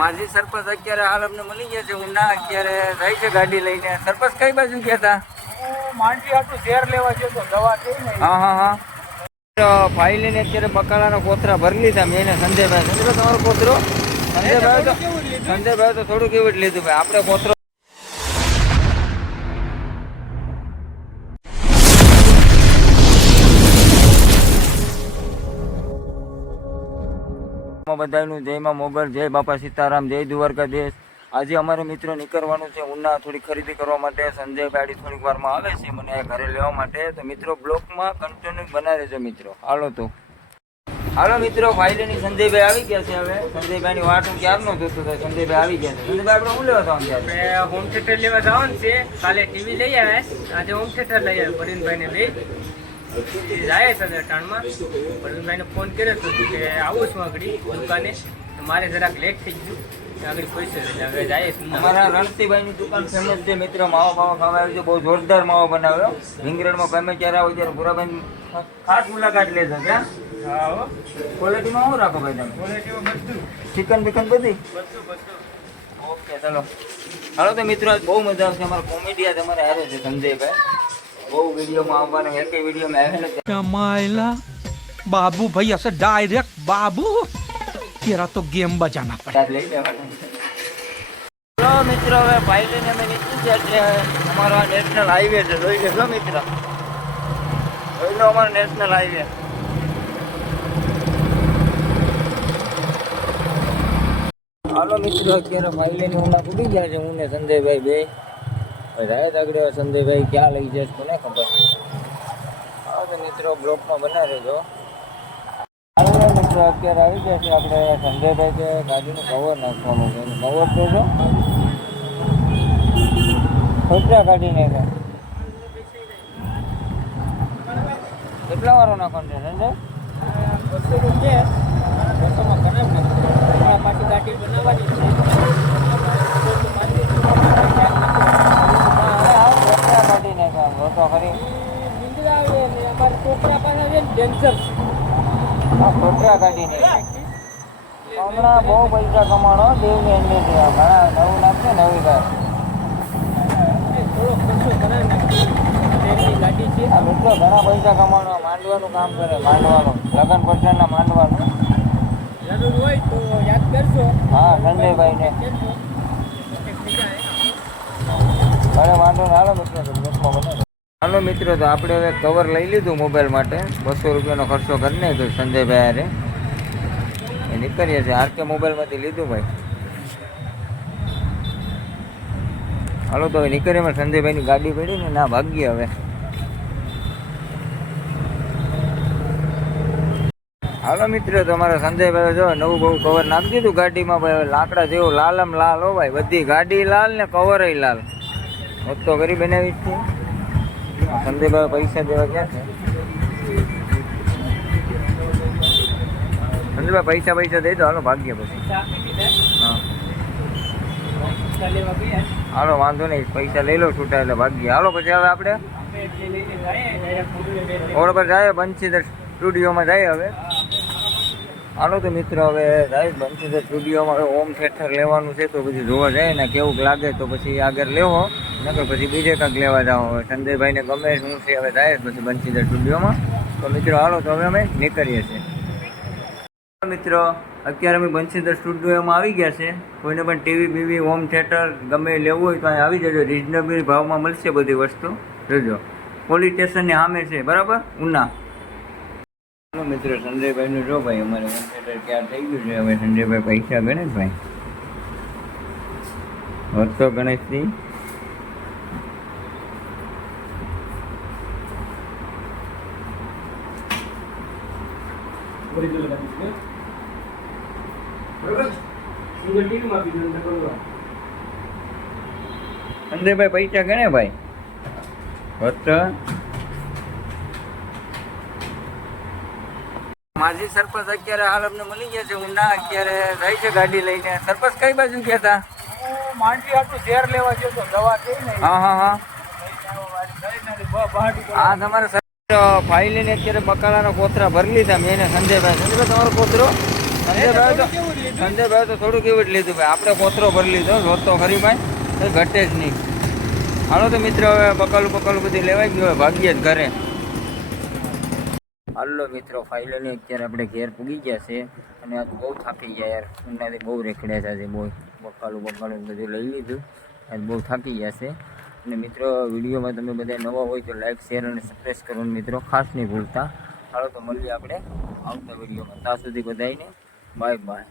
માજી સરપંચ અત્યારે હાલ અમને મળી ગયા છે. હું ના અત્યારે જાય છે ગાડી લઈને. સરપંચ કઈ બાજુ ગયા હતા માંડવી આટલું ઝેર લેવા છે તો દવા થઈ હા હા હા. ભાઈ લઈને અત્યારે બકાલાના કોથરા ભરી લીધા. મેં સંજયભાઈ સંજયભાઈ તમારો કોથરો? સંજયભાઈ તો સંજયભાઈ તો થોડુંક એવું જ લીધું. ભાઈ આપણે કોથરો બધાનું જયમાં મોગલ, જય બાપા સીતારામ, જય દ્વારકાધીશ આજે અમારે મિત્રો નીકળવાનું છે ઉના, થોડી ખરીદી કરવા માટે, સંજય ગાડી થોડીક વારમાં આવે છે, મને ઘરે લેવા માટે. તો મિત્રો, બ્લોકમાં કન્ટિન્યુ બનાવી દેજો મિત્રો. હાલો તો. હાલો મિત્રો, ફાઇલની સંજયભાઈ આવી ગયા છે હવે. સંજયભાઈની વાત હું ક્યારનો જોતો હતો? સંજયભાઈ આવી ગયા છે. સંજયભાઈ, આપણે શું લેવા જવાનું હોમ થિયેટર લેવા જવાનું છે. કાલે ટીવી લઈ આવ્યા આજે હોમ થિયેટર લઈ આવ્યા પ્રવીણભાઈને બે જાય છે ટાણમાં પ્રવીણભાઈને ફોન કર્યો હતો કે આવું છું આગળ દુકાને. મારે જરાક લેટ થઈ ગયું. આગળ પૈસે હવે જાય છે. અમારા રણસીભાઈની દુકાન ફેમસ છે મિત્રો. માવો માવો ખાવા આવ્યો છે. બહુ જોરદાર માવો બનાવ્યો હિંગરણમાં ગમે ત્યારે આવો ત્યારે પુરાભાઈ ખાસ મુલાકાત લેજો ક્યાં હા? હો. ક્વોલિટીમાં શું રાખો ભાઈ તમે? ક્વોલિટીમાં બધું. ચિકન બિકન બધી? બધું બધું. ઓકે ચાલો. હાલો તો મિત્રો આજ બહુ મજા આવશે. અમારા કોમેડી આજ અમારે હારે છે સંજયભાઈ. બહુ બાબુ ભાઈ હશે ડાયરેક્ટ બાબુ. કેરા તો ગેમ બજાના પડે. લઈ હવે ભાઈ લઈને અમે નીકળી ગયા એટલે અમારો આ નેશનલ હાઈવે છે જોઈ લેજો મિત્ર. જોઈ લો અમારો નેશનલ હાઈવે હાલો મિત્રો અત્યારે ભાઈ લઈને હમણાં પૂરી ગયા છે હું ને સંજયભાઈ ભાઈ રાય આગળ સંજયભાઈ ક્યાં લઈ જશે કોને ખબર. હા, તો મિત્રો, બ્લોકમાં બનાવી રહેજો. મિત્રો, અત્યારે આવી ગયા છે આપણે સંજયભાઈ કે ગાડીનું કવર નાખવાનું છે. કવર તો જો ખોટા કાઢીને કેટલા વારો નાખવાનું છે સંજય બસોમાં કરે ને હમણાં પાછી ગાડી બનાવવાની છે ખોટા કાઢીને રોતો ખરી નીંદવા આવે ને અમારા છોકરા પાસે ને કાઢીને હમણાં બહુ પૈસા કમાણો દેવની અંદર ઘણા નવું નાખશે નવી કાર મિત્રો ઘણા પૈસા કમાણો માંડવાનું કામ કરે માંડવાનું. લગ્ન પ્રસંગના માંડવાનું. જરૂર હોય તો યાદ કરશો હા સંજયભાઈને. અરે વાંધો નહીં હાલો મિત્રો. હાલો મિત્રો, તો આપણે હવે કવર લઈ લીધું મોબાઈલ માટે. બસો રૂપિયાનો ખર્ચો કરી નાખ્યો સંજયભાઈ હારે એ નીકળીએ છીએ. આરકે મોબાઈલમાંથી લીધું ભાઈ. હાલો, તો હવે નીકળીએ અમે સંજયભાઈની ગાડી પડી ને, ના, ભાગીએ હવે. હાલો મિત્રો તમારા સંજયભાઈ જો નવું બહુ કવર નાખી દીધું ગાડીમાં. ભાઈ, હવે લાકડા જેવું લાલમ લાલ હો ભાઈ. બધી ગાડી લાલ ને કવરય લાલ. તો ગરીબ બનાવી છે સંજયભાઈ પૈસા દેવા ગયા છે? સંજયભાઈ પૈસા પૈસા દઈ દો હાલો ભાગ્ય પછી. હાલો, વાંધો નહીં. પૈસા લઈ લો છૂટા એટલે ભાગ્ય હાલો પછી હવે આપણે? ઓળ પર જાય બંસીધર સ્ટુડિયોમાં જાય હવે. હાલો તો મિત્રો, હવે જાય બંસીધર સ્ટુડિયોમાં. હવે હોમ થિયેટર લેવાનું છે તો પછી જોવા જાય ને, કેવું લાગે તો પછી આગળ લેવો. નકર પછી બીજે કાંક લેવા જાઓ હવે. સંજયભાઈને ગમે શું છે, હવે જાય પછી બંસીધર સ્ટુડિયોમાં. તો મિત્રો, હાલો, તો હવે અમે નીકળીએ છીએ. મિત્રો, અત્યારે અમે બંસીધર સ્ટુડિયોમાં આવી ગયા છે. કોઈને પણ ટીવી બીવી, હોમ થિયેટર ગમે લેવું હોય તો અહીં આવી જજો. રિઝનેબલ ભાવમાં મળશે બધી વસ્તુ. જોજો. પોલીસ સ્ટેશનની સામે છે, બરાબર? ઉના. મિત્રો સંજયભાઈનું જો ભાઈ, અમારે હોમ થિયેટર ક્યાં થઈ ગયું છે? હવે સંજયભાઈ પૈસા છે ગણેશજી સંજયભાઈ પૈસા ગણે ભાઈ? માજી સરપંચ અત્યારે હાલ અમને મળી ગયા છે. હું ના અત્યારે જાય છે ગાડી લઈને. સરપંચ કઈ બાજુ ગયા હતા માંડવી આટલું ઝેર લેવા ગયો તો દવા કઈ નહીં હા હા હા. આ તમારે સર ફાઇલ લઈને અત્યારે બકાલાના કોથરા ભરી લીધા મેં એને સંજયભાઈ સંજયભાઈ તમારો કોથરો? સંજયભાઈ તો સંજયભાઈ તો થોડુંક એવું જ લીધું ભાઈ. આપણે કોથરો ભરી લીધો. રોજ તો ખરી ભાઈ તો ઘટે જ નહીં. હાલો તો મિત્ર હવે બકાલું બકાલું બધું લેવાઈ ગયું હવે ભાગીએ જ ઘરે. હાલો મિત્રો ફાઇનલી અત્યારે આપણે ઘેર પૂગી ગયા છે. અને આ બહુ થાકી ગયા યાર. ઉનાથી બહુ રેખડ્યા છે આજે બહુ. બકાલું બકાલું બધું લઈ લીધું. આજ બહુ થાકી ગયા છે. અને મિત્રો, વિડીયોમાં તમે બધા નવા હોય તો લાઈક શેર અને સબસ્ક્રાઈબ કરવાનું મિત્રો ખાસ નહીં ભૂલતા. હાલો તો મળીએ આપણે આવતા વિડીયોમાં. ત્યાં સુધી બધાને બાય બાય